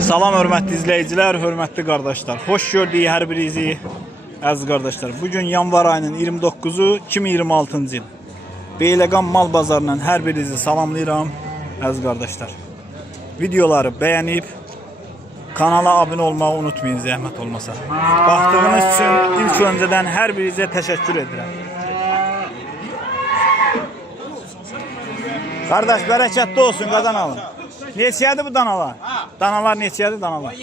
Salam hörmətli izləyicilər, hörmətli qardaşlar. Xoş gördük hər birinizi, əziz qardaşlar. Bugün yanvar ayının 29-u 2026-cı il. Beyləqan mal bazarından hər birinizi salamlayıram, əziz qardaşlar. Videoları bəyənib kanala abunə olmağı unutmayın, zəhmət olmasa. Baxdığınız üçün ilk öncədən hər birinizə təşəkkür edirəm. Qardaş, bərəkətli olsun, qazan alın. Neçədir bu danalar? Danalar neçədir danalar?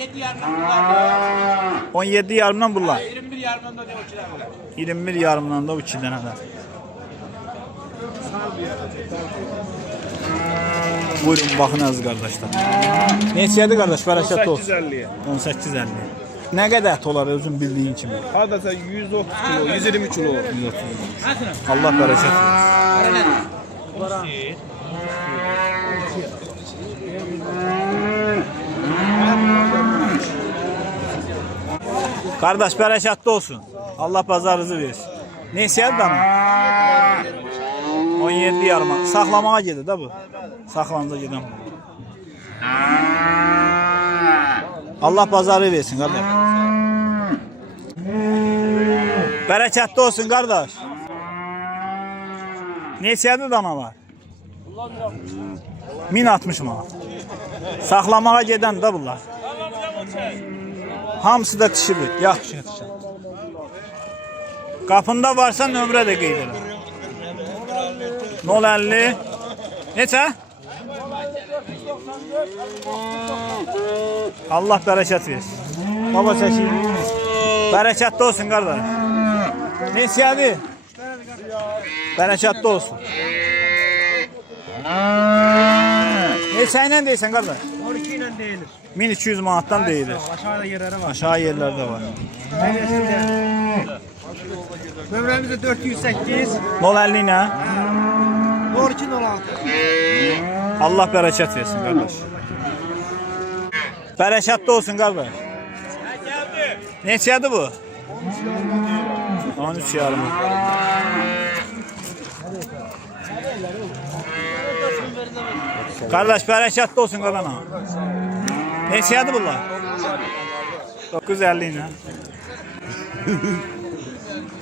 17 yarımdan bunlar. 21 yarımdan da o 2 dənə. 21 yarımdan da o 2 dənələr. Buyurun, baxın əziz qardaşlar. Neçədir qardaş, bərəkətli olsun. 18.50. Nə qədər ət olar özün bildiyin kimi? Hardasa 130 kilo, 120 kilo. Allah bərəkət versin. Qardaş, bərəkətli olsun. Allah bazarınızı versin. Neçədir dana? 17 yarıma. Saxlamağa gedir da bu. Saxlanıca gedən bu. Allah bazarı versin qardaş. Bərəkətli olsun qardaş. Neçədir danalar? 1060 manat. Saxlamağa gedən də bunlar. Hamısı da dişidir. Yaxşı dişi. Qapında varsa nömrə də qeyd edin. 050 neçə? Allah bərəkət versin. Baba çəkir. Bərəkətli olsun qardaş. Neçədir? Bərəkətli olsun. Neçə ilə deyirsən qardaş? 12 ilə deyilir. 1200 manatdan deyilir. Aşağıda yerləri var. Aşağı yerlərdə var. Nömrəmizdə 408 050 ilə. 0206. Allah bərəkət versin qardaş. Bərəkətli olsun qardaş. Neçədir bu? 13 yarım. Qardaş, bərəkətli olsun qadana. Neçədir bunlar? 950 ilə.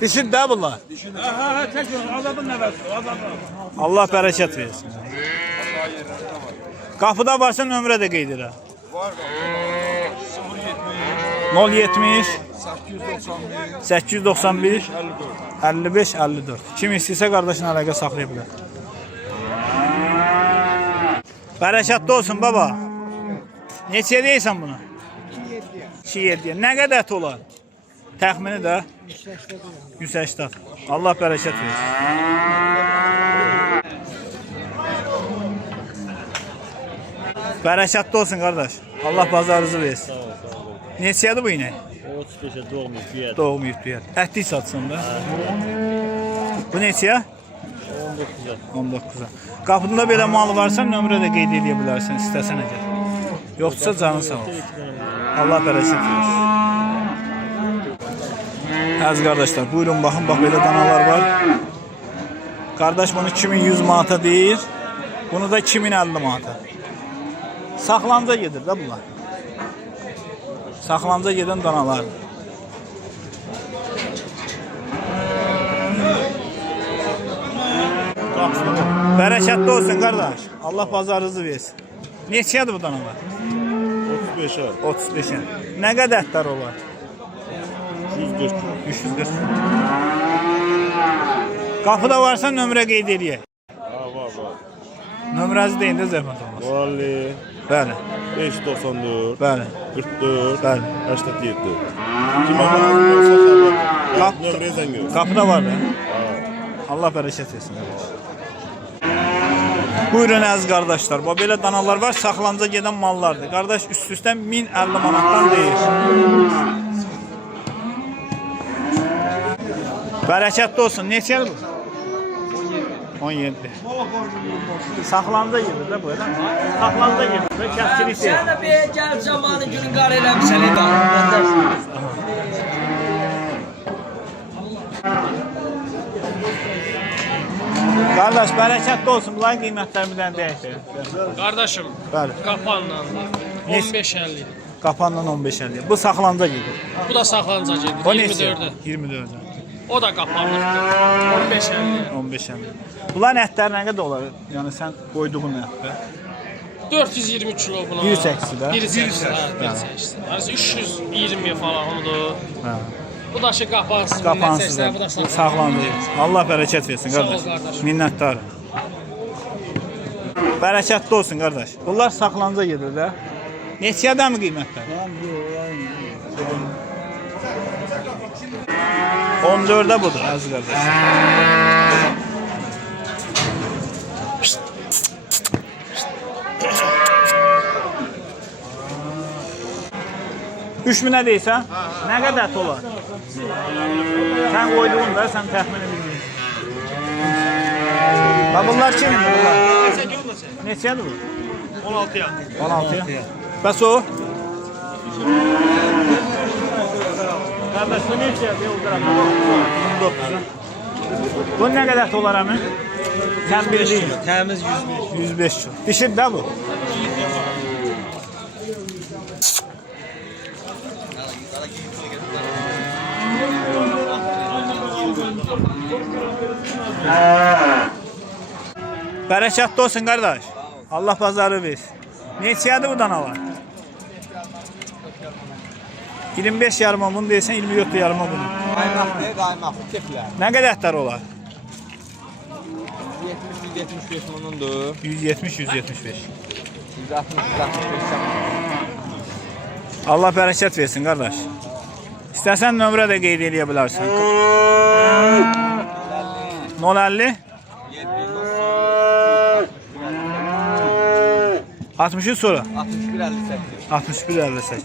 Dişid də bunlar? Çək azadın nəvəsi, azadın. Allah bərəkət versin. Qapıda varsa nömrə də qeyd edir. 070 891 55 54. Kim istəyirsə qardaşın əlaqə saxlaya bilər. Bərəkətli olsun baba. Neçə deyirsən buna? 2.7. Nə qədər ət olar? Təxmini də? 180. Allah bərəkət versin. Bərəkətli olsun qardaş. Allah bazarınızı versin. Neçədir bu inək? 35'e doğmuş bir yer. Doğmayıb deyər. Ətli satsın da. Bu neçəyə? 19'a. 19'a. Qapında belə mal varsa nömrə də qeyd edə bilərsən istəsən əgər. Yoxsa canın sağ olsun. Allah bərəkət versin. Əziz qardaşlar, buyurun baxın, bax belə danalar var. Qardaş bunu 2100 manata deyir. Bunu da 2050 manata. Saxlanca gedir də bunlar. Saxlanca gedən danalar. Bərəkətli olsun qardaş. Allah bazarınızı versin. Neçədir bu danalar? 35'e. 35'e. Nə qədər ətlər olar? 140. 340. Qapıda varsa nömrə qeyd edək. Var. Nömrənizi deyin də zəhmət olmaz. Vali. Bəli. 594. Bəli. 44. Bəli. 87. Kim lazım olsa xəbər. Qap- Nömrəyə zəng ver. Qapıda var da. Allah bərəkət versin qardaş. Buyurun əziz qardaşlar. Bu belə danalar var, saxlanca gedən mallardır. Qardaş üst-üstdən 1050 manatdan deyir. Bərəkətli olsun. Neçədir bu? 17. Saxlanca gedir də bu, elə mi? Saxlanca gedir də, kəskilik deyil. Sen de bir gel zamanı günün qarı eləmişsən eda. Qardaş, bərəkətli olsun. Bunların qiymətlərindən deyək. Kardeşim, Bəli. kapanla 15.50. Qapandan 15-50. Bu saxlanca gedir. Bu da saxlanacaq gedir. O neçə? 24-də. 24-də. O da qapanlıqdır. 15-50. 15-50. Bunların ətləri nə qədər olar? Yəni sən qoyduğun ətdə. 420 kilo buna. Bir çəkisi də. Bir çəkisi, hə, bir çəkisi. Arası 320 falan odur. Hə. Bu da şey qapansız. Qapansız. Bu da Saxlanca. Allah bərəkət versin Sağ ol, qardaş. qardaş. Minnətdarım. Bərəkətli olsun qardaş. Bunlar saxlanca gedir də. Neçəyədən mi qiymətlər? 14-də budur əziz qardaş. Üç minə deyirsən? Nə qədər ət olar? Sən qoyduğun da, sən təxmini bildirin. Bunlar kimindir bunlar? Neçədir bu? 16'ya. 16'ya. Bəs o? Qardaş, bu neçədir? O qırafa. 29'a. Bu nə qədər olar əmin? Sən bildiyin. Təmiz 105. 105 kilo. Dişid də bu? Bərəkətli olsun qardaş. Allah bazarı versin. Neçədir bu danalar? 25 yarıma bunu deyirsən, 24 yarıma bunu. Qaymaq, keflər. Nə qədər ətlər olar? 70-175 onundur. 170-175. 160-165. Allah bərəkət versin qardaş. İstəsən nömrə də qeyd edə bilərsən. 050 63 sonra 61-58.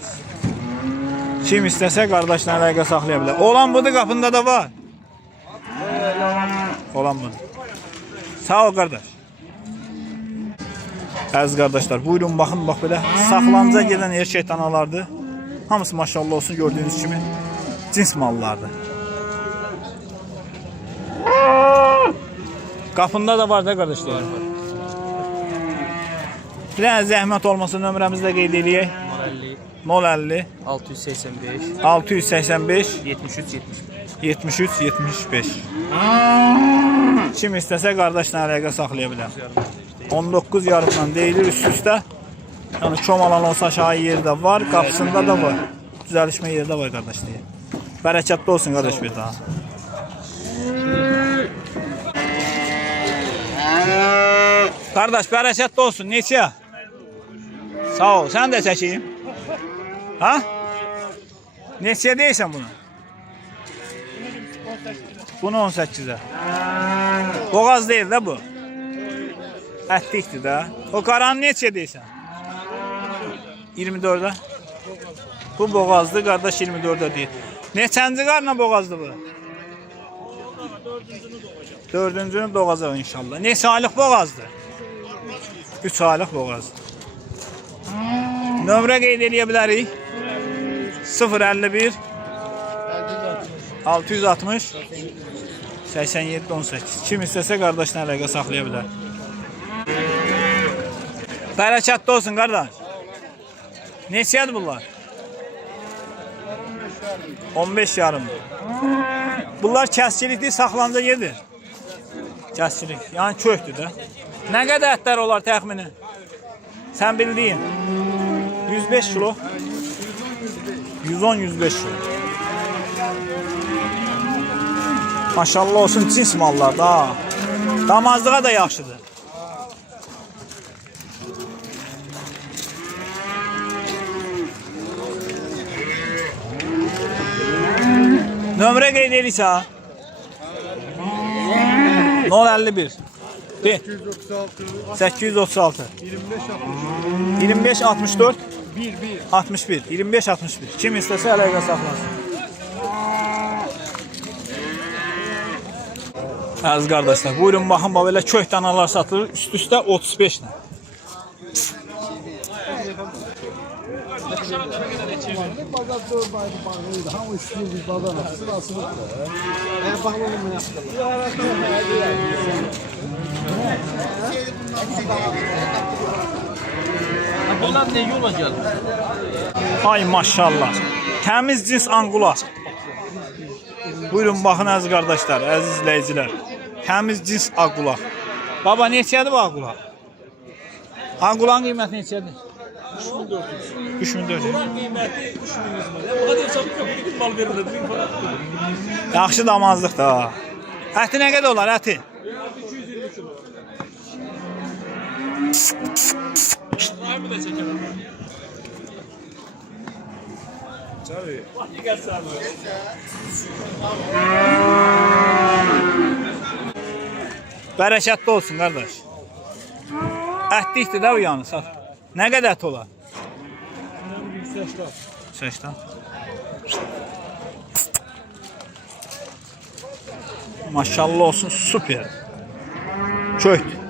Kim istəsə qardaşla əlaqə saxlaya bilər. Olan budur, qapında da var. Olan budur. Sağ ol qardaş. Əziz qardaşlar, buyurun baxın, bax belə saxlanca gedən erkək danalardır. Hamısı maşallah olsun, gördüyünüz kimi cins mallardır. Qapında da var da qardaşlar. Bir dənə zəhmət olmasa nömrəmizi də qeyd edək. 050 685 685 73 75. 73-75. Kim istəsə qardaşla əlaqə saxlaya bilər. 19 yarımdan deyilir üst-üstə. Yəni çomalan olsa aşağı yerdə var, qapısında da var. Düzəlişmə yerdə var qardaş deyə. Bərəkətli olsun qardaş bir daha. Qardaş bərəkətli olsun. Neçə? Sağ ol. Sən də çəkeyim. Ha? Neçə deyirsən bunu? Bunu 18'e. Boğaz değil de bu. Ətlikdir də. O qaranı neçə deyirsən? 24'e. Bu boğazdır, qardaş 24'e deyir. Neçənci qarla boğazdır bu? Dördüncünü doğacaq inşallah. Neçə aylıq boğazdır? 3 aylıq boğazdır. Nömrə qeyd edə bilərik. 051 660 87 18. Kim istəsə qardaşla əlaqə saxlaya bilər. Bərəkətli olsun qardaş. Neçədir bunlar? 15 yarım. Bunlar kəsçilikdir, saxlanca gedir. Kəsçilik, yəni kökdür də. Nə qədər ətlər olar təxmini? Sən bildiyin. 105 kilo. 110-105 kilo. Maşallah olsun, cins mallar da. Damazlığa da yaxşıdır. Nömrə qeyd edirsə 051 836 25 64 61 25 61. Kim istəsə əlaqə saxlasın. Əziz qardaşlar, buyurun baxın, belə kök danalar satılır üst-üstə 35 ilə. Bunlar ne yola geldi? Ay maşallah. Təmiz cins anqula. Buyurun baxın əziz qardaşlar, əziz izləyicilər. Təmiz cins anqula. Baba neçədir bu anqula? Anqulanın qiyməti neçədir? 3400. Yaxşı damazlıq da. Əti nə qədər olar əti? Bərəkətli olsun qardaş. Ətlikdir də o yanı sat. Nə qədər ət olar? 80. Maşallah olsun, süper. Köydür.